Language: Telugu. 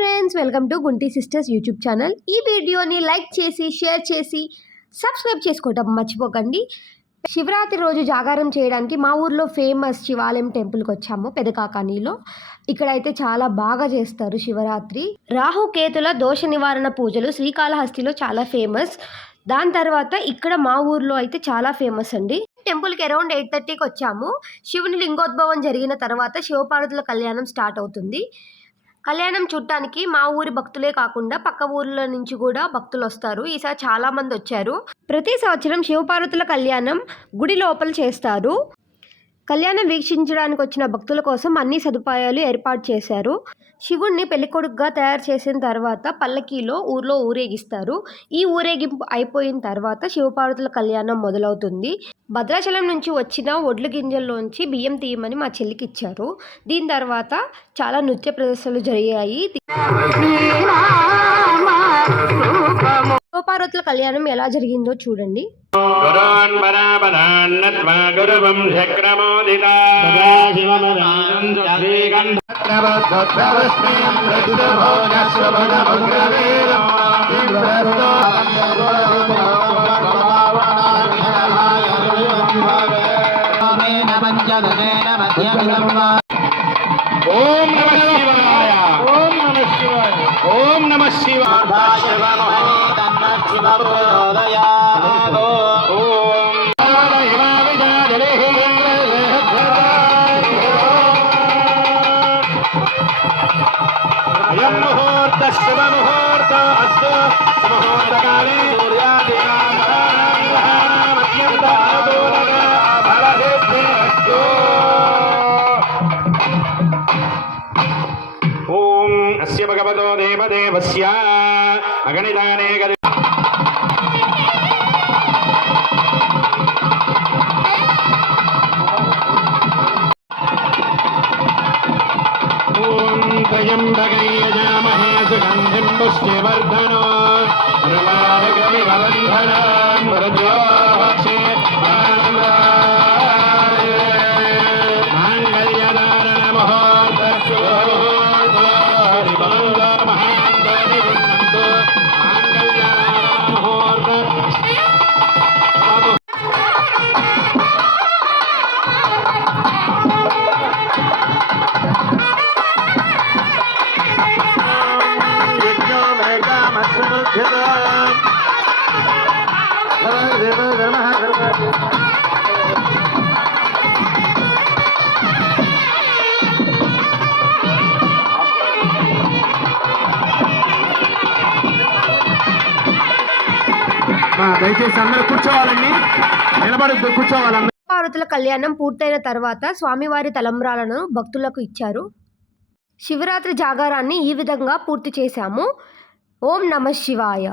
Friends, welcome to Gunti sisters YouTube channel. ఈ వీడియోని లైక్ చేసి షేర్ చేసి సబ్స్క్రైబ్ చేసుకోవడం మర్చిపోకండి. శివరాత్రి రోజు జాగారం చేయడానికి మా ఊర్లో ఫేమస్ శివాలయం టెంపుల్కి వచ్చాము, పెదకాకానీలో. ఇక్కడైతే చాలా బాగా చేస్తారు శివరాత్రి. రాహుకేతుల దోష నివారణ పూజలు శ్రీకాళహస్తిలో చాలా ఫేమస్. దాని తర్వాత ఇక్కడ మా ఊర్లో అయితే చాలా ఫేమస్ అండి. టెంపుల్కి అరౌండ్ 8:30కి వచ్చాము. శివుని లింగోద్భవం జరిగిన తర్వాత శివపార్వతుల కళ్యాణం స్టార్ట్ అవుతుంది. కళ్యాణం చూడటానికి మా ఊరి భక్తులే కాకుండా పక్క ఊర్ల నుంచి కూడా భక్తులు వస్తారు. ఈసారి చాలా మంది వచ్చారు. ప్రతి సంవత్సరం శివపార్వతుల కళ్యాణం గుడి లోపల చేస్తారు. కళ్యాణం వీక్షించడానికి వచ్చిన భక్తుల కోసం అన్ని సదుపాయాలు ఏర్పాటు చేశారు. శివుణ్ణి పెళ్లికొడుకుగా తయారు చేసిన తర్వాత పల్లకీలో ఊర్లో ఊరేగిస్తారు. ఈ ఊరేగింపు అయిపోయిన తర్వాత శివపార్వతుల కళ్యాణం మొదలవుతుంది. భద్రాచలం నుంచి వచ్చిన ఒడ్లు గింజల్లోంచి బియ్యం తీయమని మా చెల్లికి ఇచ్చారు. దీని తర్వాత చాలా నృత్య ప్రదర్శనలు జరిగాయి. శివపార్వతుల కళ్యాణం ఎలా జరిగిందో చూడండి. ఓం నమః శివాయ. ఓం నమః శివాయ. ఓం నమః శివాయ. అయం ముహూర్త శుభ ముహూర్త అస్తు. ముహూర్తకాలే ఓం అస్య భగవతో దేవదేవస్య అగణితానే ఓం త్రయంబకై యజామహే సుగంధిం పుష్టివర్ధనో ఉర్వారుకమివ బంధనాన్ వరదోక్షే మాంగళ్యధారణ ముహూర్త దయచేసి అందరూ కూర్చోవాలండి, నిలబడి కూర్చోవాలి. పార్వతుల కళ్యాణం పూర్తయిన తర్వాత స్వామివారి తలంబ్రాలను భక్తులకు ఇచ్చారు. శివరాత్రి జాగారాన్ని ఈ విధంగా పూర్తి చేశాము. ఓం నమః శివాయ.